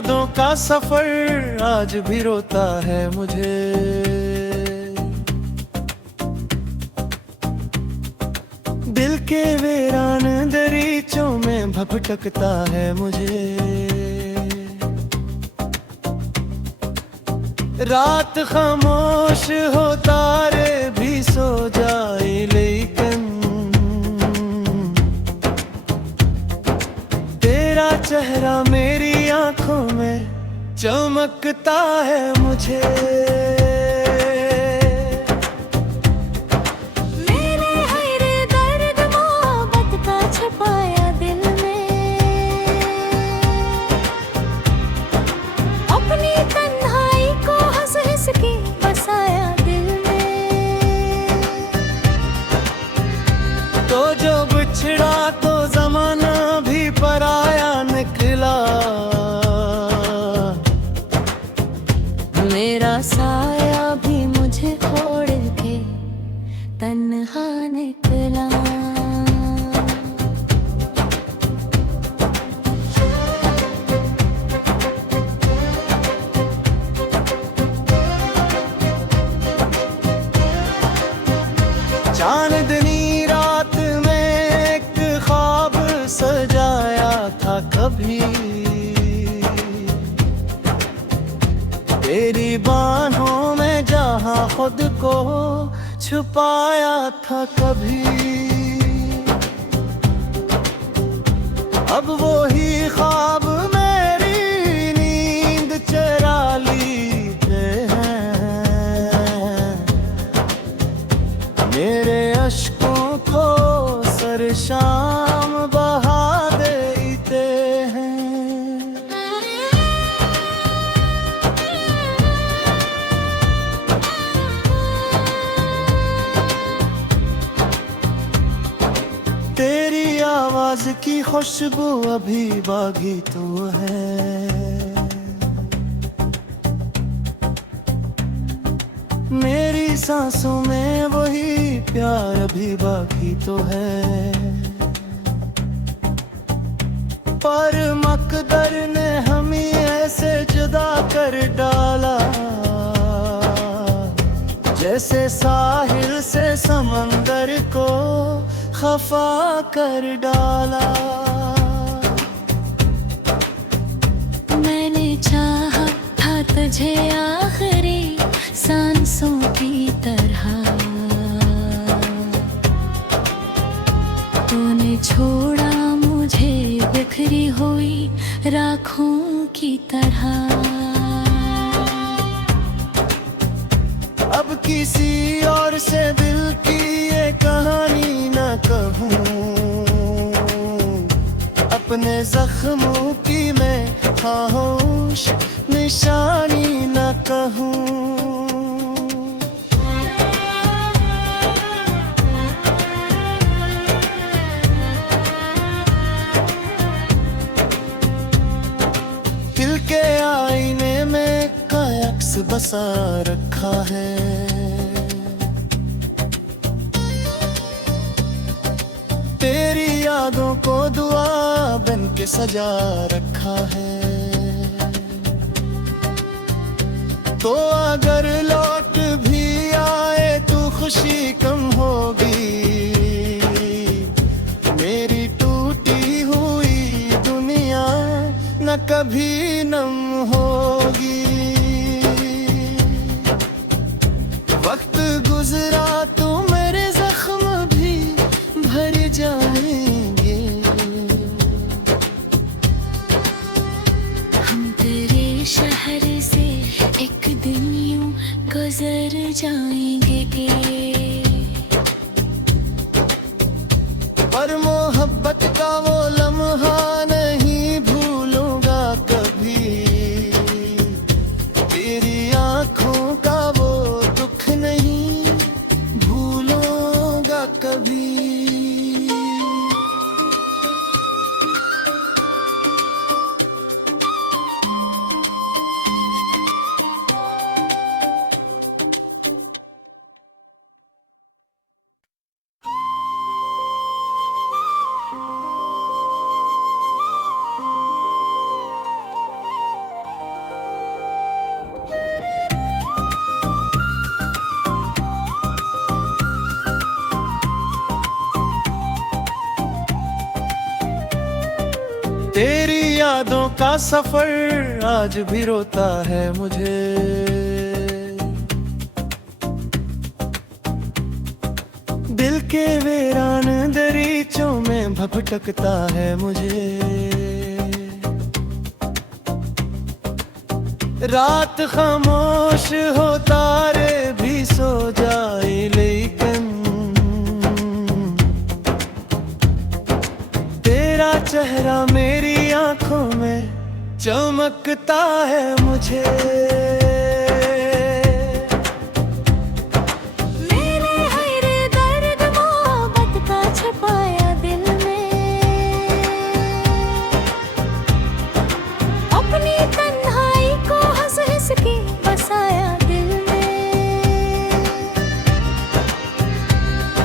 यादों का सफर आज भी रोता है मुझे। दिल के वीरान दरीचों में भटकता है मुझे। रात खामोश हो तारे भी सो जाए, लेकिन तेरा चेहरा मेरी आंखों में चमकता है मुझे। मेरे हर दर्द मोहब्बत का छुपाया दिल में, अपनी तन्हाई को हंस हंस के बसाया दिल में। तो जो बिछड़ा तो जमाना भी पराया निकला, मेरा साया भी मुझे छोड़ के तन्हा निकला। चांदनी रात में एक ख्वाब सजाया था कभी, तेरी बाहों में जहां खुद को छुपाया था कभी। अब वो ही ख्वाब मेरी नींद चुरा लेते हैं, मेरे अश्कों को सरशाम बहा देते हैं। तेरी आवाज की खुशबू अभी बागी तो है, मेरी सांसों में वही प्यार अभी बाकी तो है। पर मकदर ने हमें ऐसे जुदा कर डाला, जैसे साहिल से समंदर को खफा कर डाला। मैंने चाहा था तुझे आखिरी सांसों की तरह, तूने छोड़ा मुझे बिखरी हुई राखों की तरह। अब किसी और से दिल की ये कहानी न कहूँ, अपने जख्मों की मैं खामोश निशानी न कहूँ। दिल के आईने में का अक्स बसा रखा है, तेरी यादों को दुआ बन के सजा रखा है। तो अगर लौट भी आए तो खुशी कम होगी, मेरी टूटी हुई दुनिया न कभी नम होगी। वक्त गुजरा तो मेरे जख्म भी भर जाएंगे, हम तेरे शहर से एक दिन यूं गुजर जाएंगे के, पर मोहब्बत का वो लम्हा नहीं भूलूंगा कभी, तेरी आंखों का वो दुख नहीं भूलूंगा कभी। यादों का सफर आज भी रोता है मुझे। दिल के वीरान दरीचों में भटकता है मुझे। रात खामोश हो तारे भी सो जाए, लेकिन तेरा चेहरा मेरी आंखों में चमकता है मुझे। मैंने हर दर्द मोहब्बत का छुपाया दिल में, अपनी तन्हाई को हंस हंस के बसाया दिल में।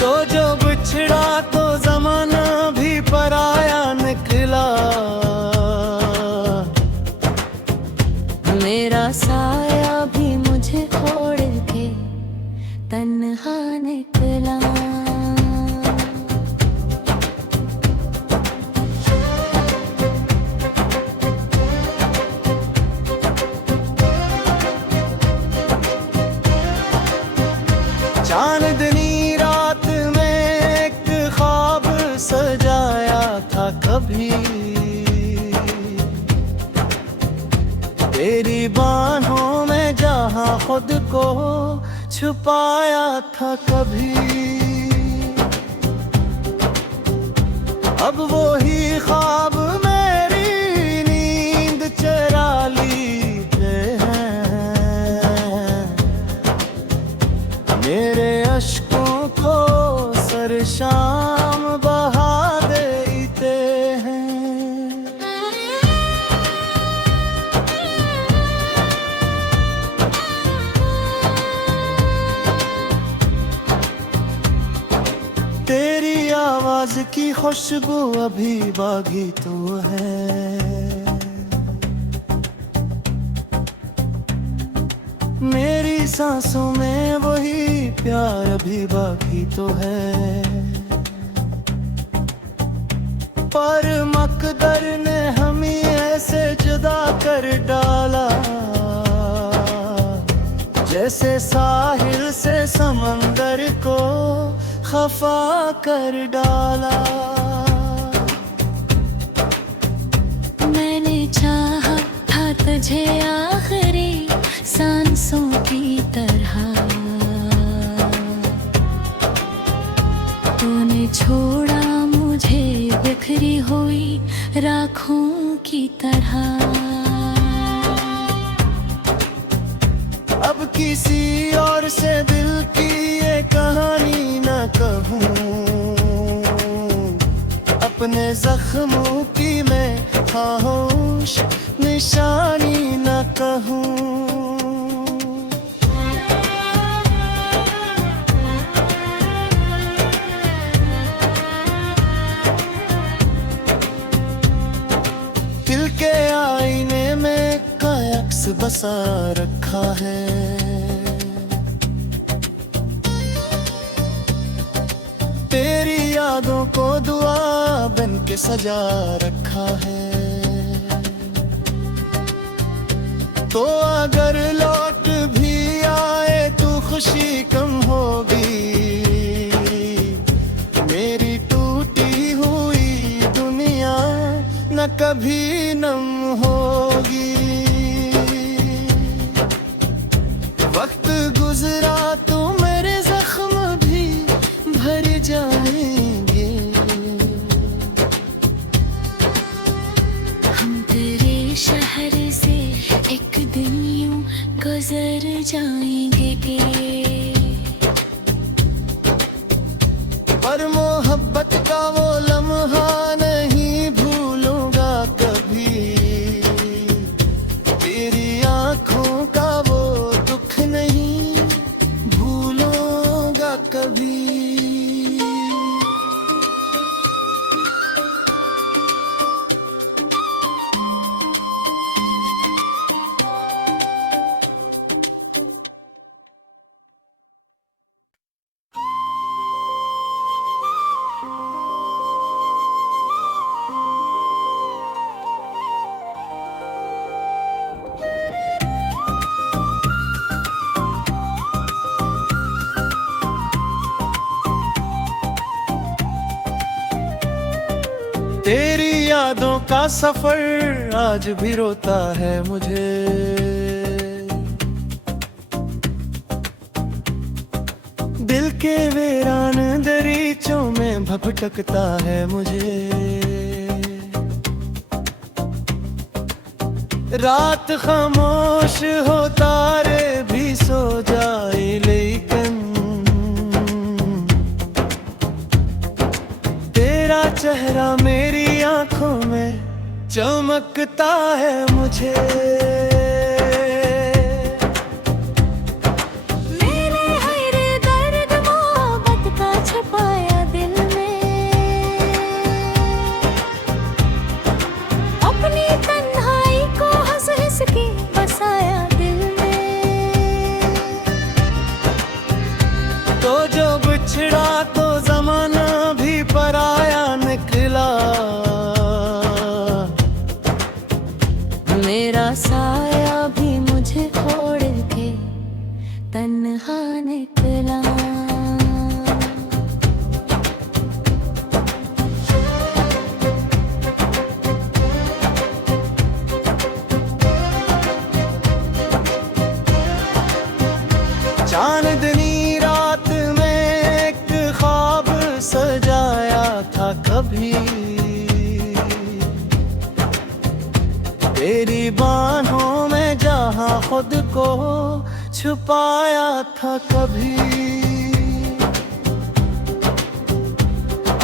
तो जो बिछड़ा तो जमाना भी पराया निकला, मेरा साया भी मुझे छोड़ के तन्हा निकला। चांदनी रात में एक ख्वाब सजाया था कभी, तेरी बाहों में जहां खुद को छुपाया था कभी। अब वो ही ख्वाब मेरी नींद चुरा लिए हैं, मेरे अश्कों को सरशाम बहा देते हैं। तेरी आवाज की खुशबू अभी बागी तो है, मेरी सांसों में वही प्यार अभी बाकी तो है। पर मकदर ने हमें ऐसे जुदा कर डाला, जैसे साहिल से समंदर को खफा कर डाला। मैंने चाहा था तुझे आखिरी सांसों की तरह, तूने छोड़ा मुझे बिखरी हुई राखों की तरह। अब किसी और से दिल की ये कहानी न कहूँ, अपने जख्मों की मैं खामोश निशानी न कहूँ। दिल के आईने में का अक्स बसा रखा है, तेरी यादों को दुआ बन के सजा रखा है। तो अगर लौट भी आए तो खुशी कम होगी, मेरी टूटी हुई दुनिया न कभी नम होगी। वक्त गुजरा तो मेरे जख्म भी भर जाएंगे, हम तेरे शहर से एक दिन यूं गुजर जाएंगे के, पर मोहब्बत का वो लम्हा नहीं भूलूंगा कभी, तेरी आंखों का वो दुख नहीं भूलूंगा। तेरी यादों का सफर आज भी रोता है मुझे। दिल के वीरान दरीचों में भटकता है मुझे। रात खामोश हो तारे भी सो जाए, लेकिन तेरा चेहरा मेरी आंखों में चमकता है मुझे। मेरे हर दर्द मोहब्बत का छुपाया दिल में, अपनी तन्हाई को हंस हंस के बसाया दिल में। तो जो बिछड़ा तो जमाना भी पराया निकला। मेरा साया भी मुझे छोड़ के तन्हा निकला। चांदनी रात में एक ख्वाब सजाया था कभी, तेरी बाहों में जहां खुद को छुपाया था कभी।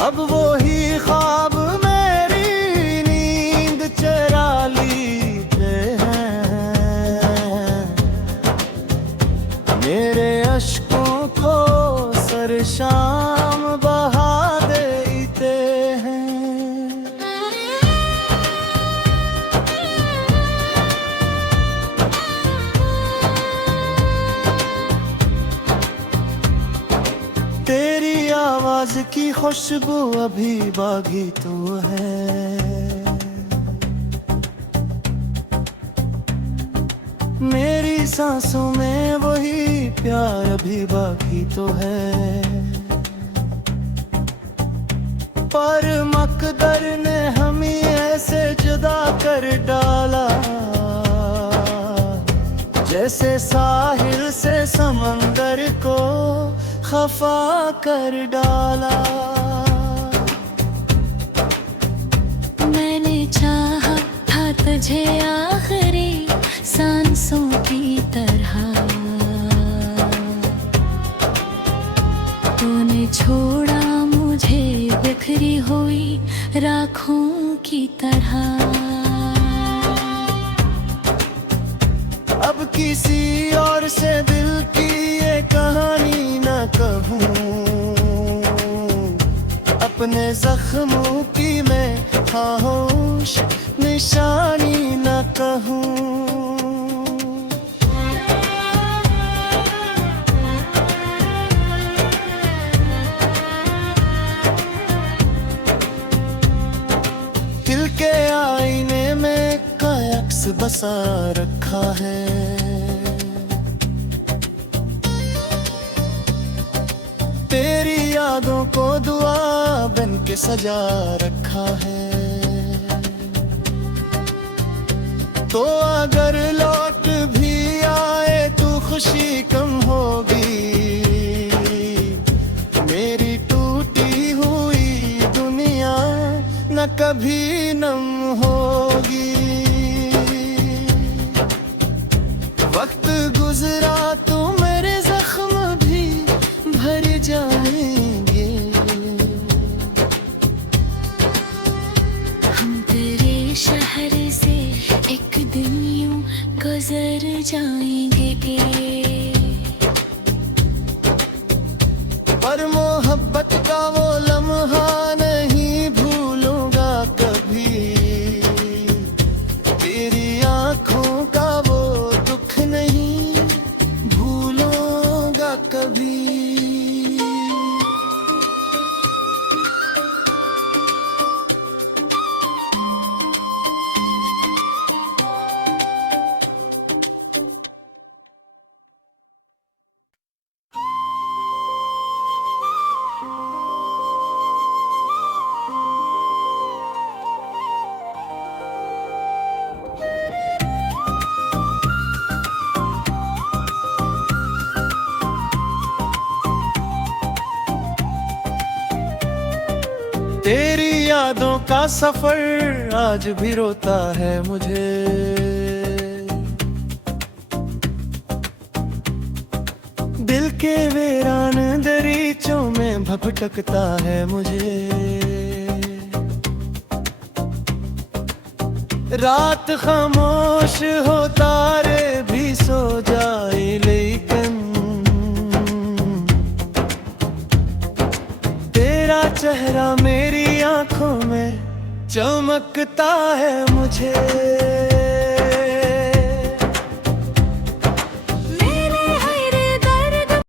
अब वो ही ख्वाब मेरी नींद चरा लेते हैं, मेरे अश्कों को सरशाम बहा देते हैं। तेरी आवाज की खुशबू अभी बागी तो है, मेरी सांसों में वही प्यार अभी बाकी तो है। पर मकदर ने हमें ऐसे जुदा कर डाला, जैसे साहिल से समंदर को खफा कर डाला। मैंने चाहा था तुझे आखिरी सांसों की तरह, तूने छोड़ा मुझे बिखरी हुई राखों की तरह। अब किसी और से दिल की ये कहानी न कहूँ, अपने जख्मों की मैं खामोश निशानी न कहूँ। दिल के आईने में का अक्स बसा रखा है, तेरी यादों को दुआ बन के सजा रखा है। तो अगर लौट भी आए तो खुशी कम होगी, मेरी टूटी हुई दुनिया न कभी नम होगी। वक्त गुजरा तो मेरे जख्म भी भर जाएंगे, हम तेरे शहर से एक दिन यूं गुजर जाएंगे, पर मोहब्बत का वो लम्हा नहीं भूलूंगा कभी, तेरी आंखों का वो दुख नहीं भूलूंगा कभी। तेरी यादों का सफर आज भी रोता है मुझे। दिल के वीरान दरीचों में भटकता है मुझे। रात खामोश हो तारे भी सो जाए लेकिन तेरा चेहरा मेरी आंखों में चमकता है मुझे।